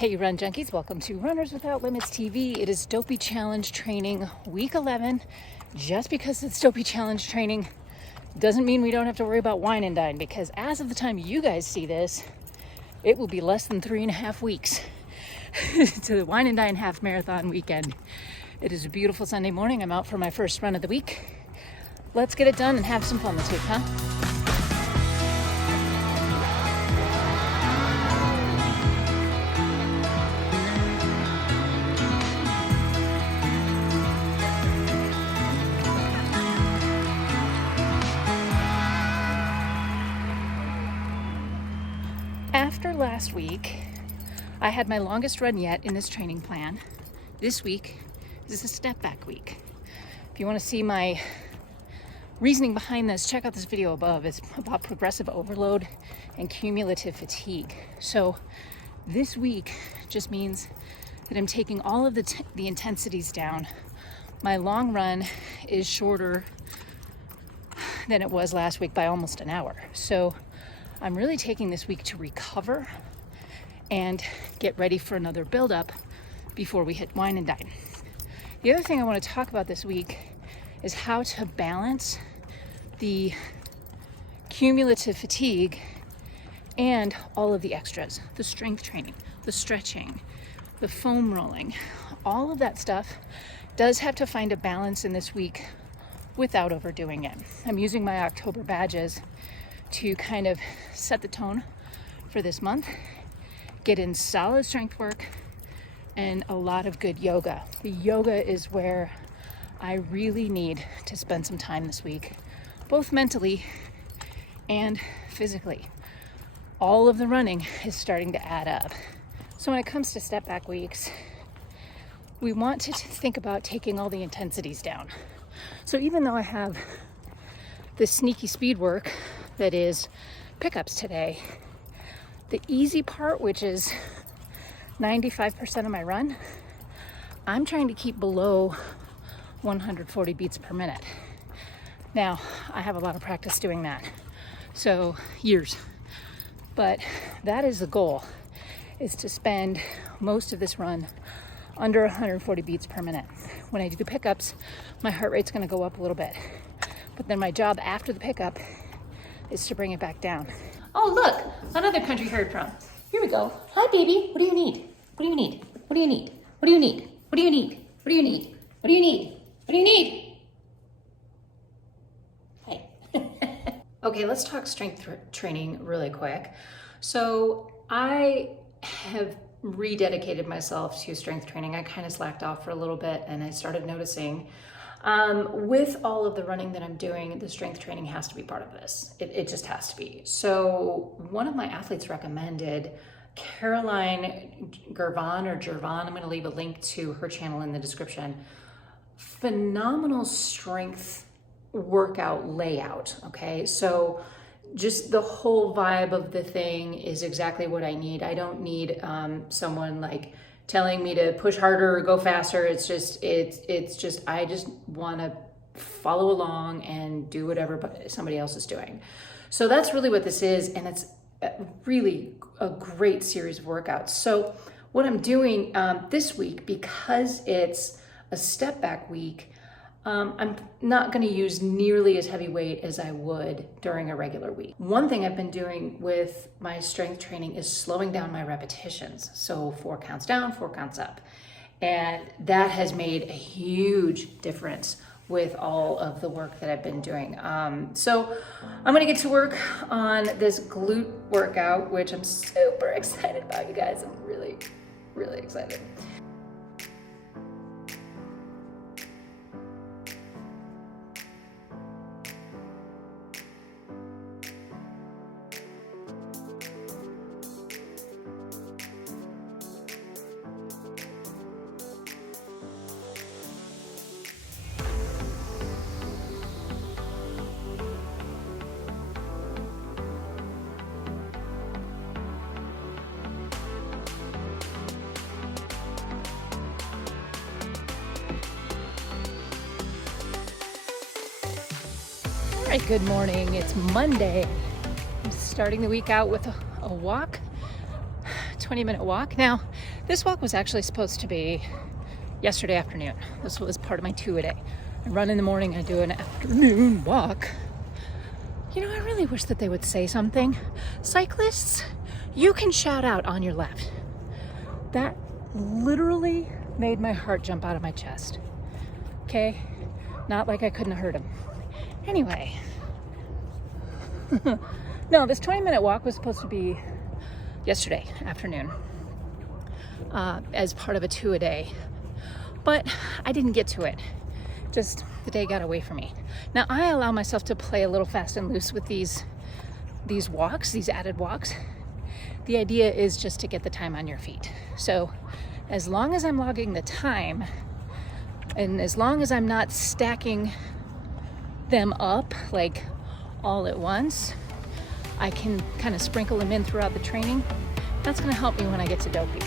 Hey Run Junkies, welcome to Runners Without Limits TV. It is Dopey Challenge Training Week 11. Just because it's Dopey Challenge Training doesn't mean we don't have to worry about Wine and Dine, because as of the time you guys see this, it will be less than 3.5 weeks to the Wine and Dine half marathon weekend. It is a beautiful Sunday morning. I'm out for my first run of the week. Let's get it done and have some fun this week, huh? After last week, I had my longest run yet in this training plan. This week is a step back week. If you want to see my reasoning behind this, check out this video above. It's about progressive overload and cumulative fatigue. So this week just means that I'm taking all of the intensities down. My long run is shorter than it was last week by almost an hour. So I'm really taking this week to recover and get ready for another build-up before we hit Wine and Dine. The other thing I want to talk about this week is how to balance the cumulative fatigue and all of the extras, the strength training, the stretching, the foam rolling. All of that stuff does have to find a balance in this week without overdoing it. I'm using my October badges to kind of set the tone for this month, get in solid strength work and a lot of good yoga. The yoga is where I really need to spend some time this week, both mentally and physically. All of the running is starting to add up. So when it comes to step back weeks, we want to think about taking all the intensities down. So even though I have this sneaky speed work that is pickups today, the easy part, which is 95% of my run, I'm trying to keep below 140 beats per minute. Now, I have a lot of practice doing that, so years, but that is the goal, is to spend most of this run under 140 beats per minute. When I do the pickups, my heart rate's gonna go up a little bit, but then my job after the pickup is to bring it back down. Oh, look, another country heard from. Here we go. Hi, baby. What do you need? What do you need? What do you need? What do you need? What do you need? What do you need? What do you need? What do you need? Hey. Okay, let's talk strength training really quick. So I have rededicated myself to strength training. I kind of slacked off for a little bit and I started noticing with all of the running that I'm doing, the strength training has to be part of this. It just has to be. So one of my athletes recommended Caroline Gervon, I'm going to leave a link to her channel in the description. Phenomenal strength workout layout. Okay. So just the whole vibe of the thing is exactly what I need. I don't need someone like telling me to push harder or go faster. It's just I just want to follow along and do whatever somebody else is doing. So that's really what this is, and it's really a great series of workouts. So what I'm doing this week, because it's a step back week, I'm not going to use nearly as heavy weight as I would during a regular week. One thing I've been doing with my strength training is slowing down my repetitions. So 4 counts down, 4 counts up. And that has made a huge difference with all of the work that I've been doing. So I'm going to get to work on this glute workout, which I'm super excited about, you guys. I'm really, really excited. All right, good morning. It's Monday. I'm starting the week out with a walk. 20-minute walk. Now, this walk was actually supposed to be yesterday afternoon. This was part of my 2-a-day. I run in the morning, I do an afternoon walk. You know, I really wish that they would say something. Cyclists, you can shout out on your left. That literally made my heart jump out of my chest. Okay? Not like I couldn't have heard him. Anyway. No, this 20-minute walk was supposed to be yesterday afternoon as part of a 2-a-day. But I didn't get to it. Just the day got away from me. Now I allow myself to play a little fast and loose with these walks, these added walks. The idea is just to get the time on your feet. So as long as I'm logging the time, and as long as I'm not stacking them up like all at once, I can kind of sprinkle them in throughout the training. That's going to help me when I get to Dopey.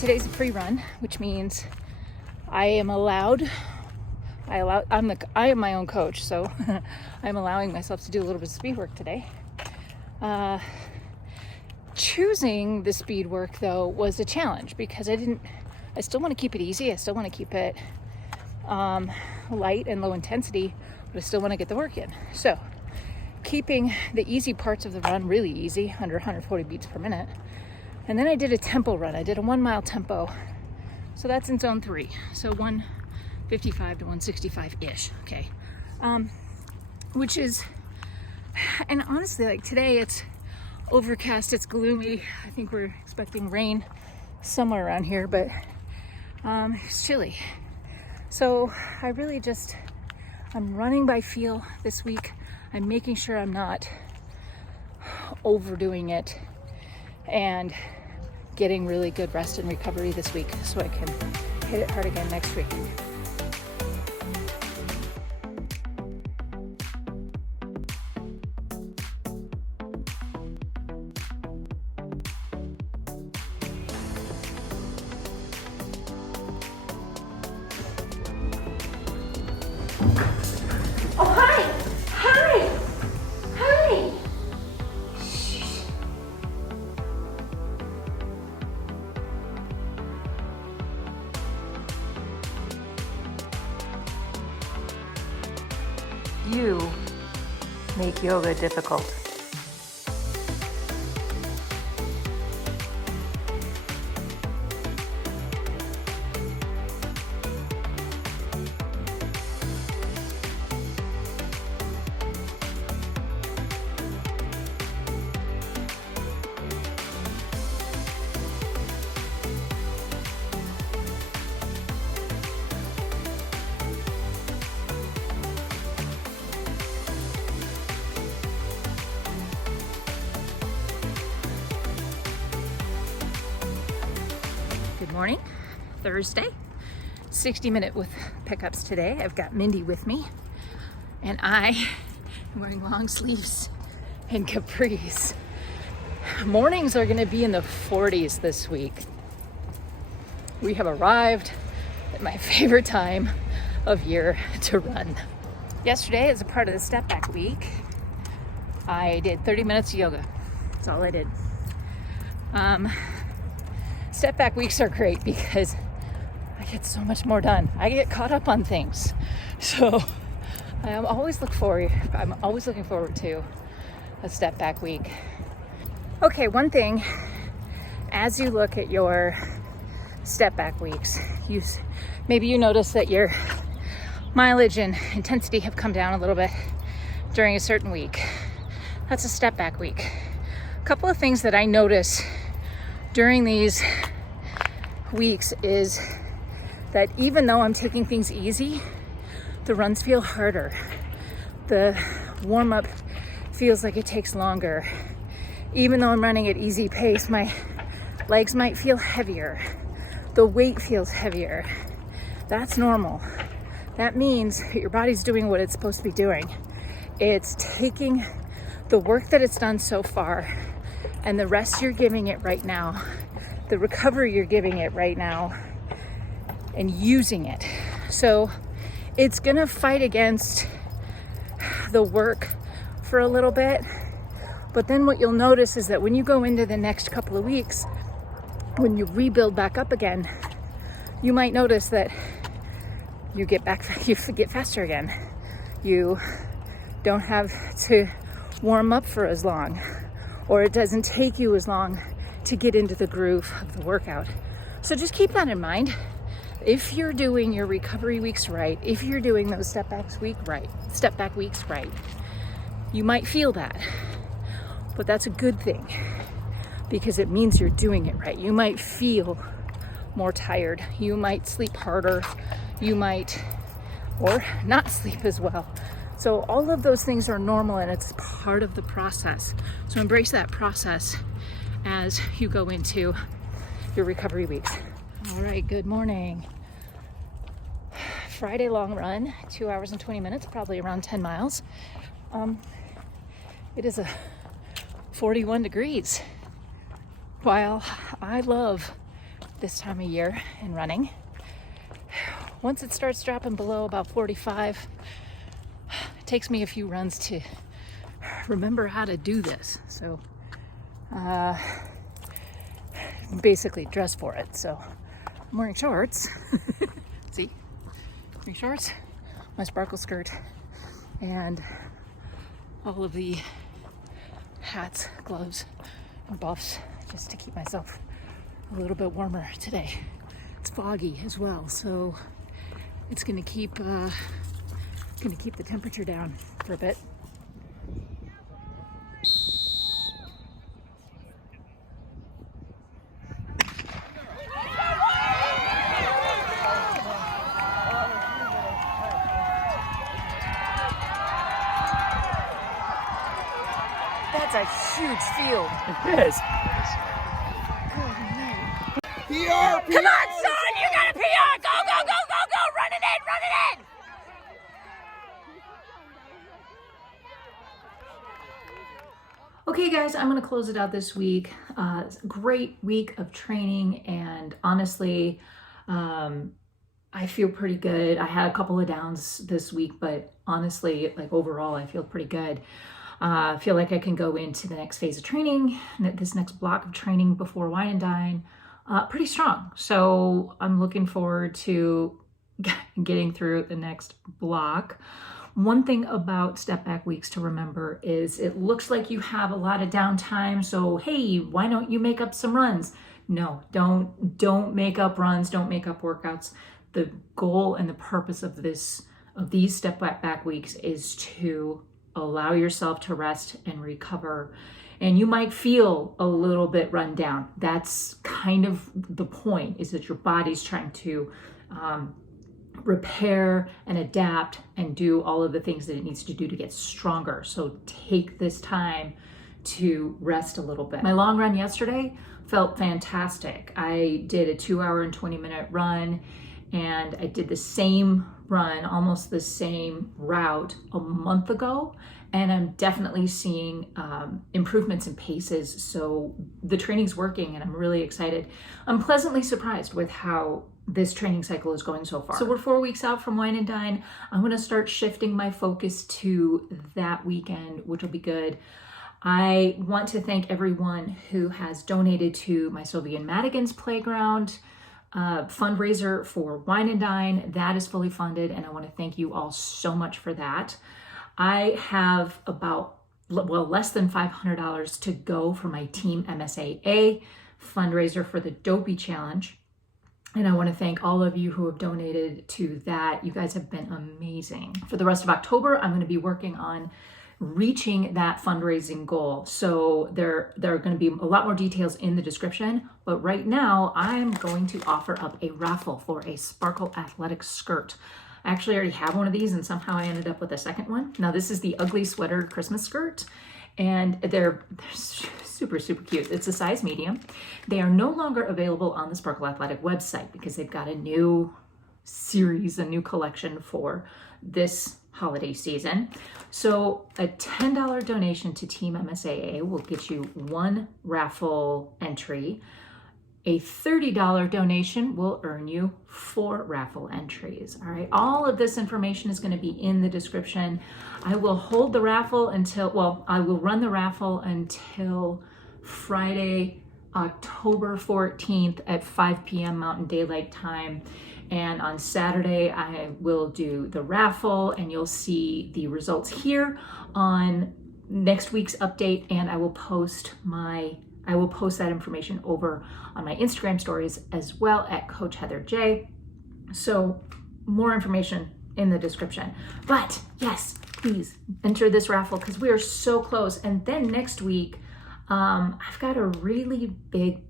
Today's a free run, which means I am my own coach, so I'm allowing myself to do a little bit of speed work today. Choosing the speed work though was a challenge because I still want to keep it easy. I still want to keep it light and low intensity, but I still want to get the work in. So keeping the easy parts of the run really easy, under 140 beats per minute. And then I did a tempo run. I did a 1 mile tempo. So that's in zone 3. So 155 to 165-ish, okay. Which is, and honestly, like today it's overcast, it's gloomy. I think we're expecting rain somewhere around here, but it's chilly. So I really I'm running by feel this week. I'm making sure I'm not overdoing it and getting really good rest and recovery this week so I can hit it hard again next week. Oh, hi! Hi! Hi! You make yoga difficult. Good morning, Thursday, 60-minute with pickups today. I've got Mindy with me, and I am wearing long sleeves and capris. Mornings are gonna be in the 40s this week. We have arrived at my favorite time of year to run. Yesterday, as a part of the step back week, I did 30 minutes of yoga. That's all I did. Step back weeks are great because I get so much more done. I get caught up on things. So I'm always looking forward to a step back week. Okay, one thing, as you look at your step back weeks, maybe you notice that your mileage and intensity have come down a little bit during a certain week. That's a step back week. A couple of things that I notice during these weeks is that even though I'm taking things easy, the runs feel harder. The warm-up feels like it takes longer. Even though I'm running at easy pace, my legs might feel heavier. The weight feels heavier. That's normal. That means that your body's doing what it's supposed to be doing. It's taking the work that it's done so far and the rest you're giving it right now, the recovery you're giving it right now, and using it. So it's gonna fight against the work for a little bit, but then what you'll notice is that when you go into the next couple of weeks, when you rebuild back up again, you might notice that you get faster again. You don't have to warm up for as long, or it doesn't take you as long to get into the groove of the workout. So just keep that in mind. If you're doing your recovery weeks right, if you're doing those step back weeks right, you might feel that, but that's a good thing because it means you're doing it right. You might feel more tired. You might sleep harder. You might, or not sleep as well. So all of those things are normal and it's part of the process. So embrace that process as you go into your recovery weeks. All right, good morning. Friday long run, 2 hours and 20 minutes, probably around 10 miles. It is 41 degrees. While I love this time of year in running, once it starts dropping below about 45, it takes me a few runs to remember how to do this. So basically dress for it. So I'm wearing shorts. See? Wearing shorts, my sparkle skirt, and all of the hats, gloves, and buffs just to keep myself a little bit warmer today. It's foggy as well, so it's gonna keep the temperature down for a bit. That's a huge field. It is. PR! Come on, son! You got a PR! Go, go, go, go, go! Run it in! Run it in! Okay, guys, I'm going to close it out this week. Great week of training, and honestly, I feel pretty good. I had a couple of downs this week, but honestly, like overall, I feel pretty good. I feel like I can go into the next phase of training, this next block of training before Wine and Dine, pretty strong. So I'm looking forward to getting through the next block. One thing about step back weeks to remember is it looks like you have a lot of downtime. So, hey, why don't you make up some runs? No, don't make up runs. Don't make up workouts. The goal and the purpose of these step back weeks is to allow yourself to rest and recover. And you might feel a little bit run down. That's kind of the point, is that your body's trying to repair and adapt and do all of the things that it needs to do to get stronger. So take this time to rest a little bit. My long run yesterday felt fantastic. I did a 2 hour and 20 minute run, and I did the same run, almost the same route a month ago, and I'm definitely seeing improvements in paces. So the training's working and I'm really excited. I'm pleasantly surprised with how this training cycle is going so far. So we're 4 weeks out from Wine and Dine. I'm gonna start shifting my focus to that weekend, which will be good. I want to thank everyone who has donated to my Sylvia and Madigan's playground fundraiser for Wine and Dine. That is fully funded, and I want to thank you all so much for that. I have less than $500 to go for my Team MSAA fundraiser for the Dopey challenge. And I want to thank all of you who have donated to that. You guys have been amazing. For the rest of October, I'm going to be working on reaching that fundraising goal. So there are going to be a lot more details in the description, but right now I'm going to offer up a raffle for a Sparkle Athletic skirt. I actually already have one of these, and somehow I ended up with a second one. Now this is the Ugly Sweater Christmas skirt, and they're super, super cute. It's a size medium. They are no longer available on the Sparkle Athletic website because they've got a new series, a new collection for this holiday season. So a $10 donation to Team MSAA will get you 1 raffle entry. A $30 donation will earn you 4 raffle entries. All right, all of this information is going to be in the description. I will hold the raffle until, well, I will run the raffle until Friday, October 14th at 5 p.m. Mountain Daylight Time. And on Saturday, I will do the raffle, and you'll see the results here on next week's update. And I will post that information over on my Instagram stories as well at Coach Heather J. So more information in the description. But yes, please enter this raffle because we are so close. And then next week, I've got a really big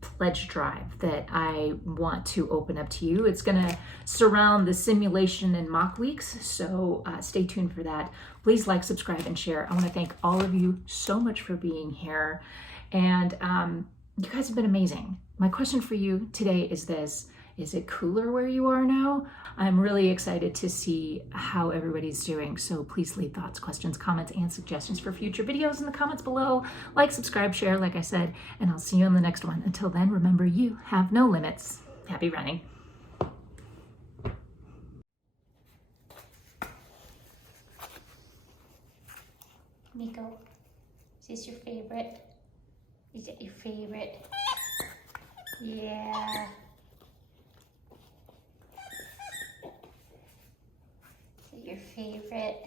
pledge drive that I want to open up to you. It's going to surround the simulation and mock weeks, so stay tuned for that. Please like, subscribe, and share. I want to thank all of you so much for being here, and you guys have been amazing. My question for you today is this: is it cooler where you are now? I'm really excited to see how everybody's doing. So please leave thoughts, questions, comments, and suggestions for future videos in the comments below. Like, subscribe, share, like I said, and I'll see you on the next one. Until then, remember, you have no limits. Happy running. Nico, is this your favorite? Is it your favorite? Yeah. Is it your favorite?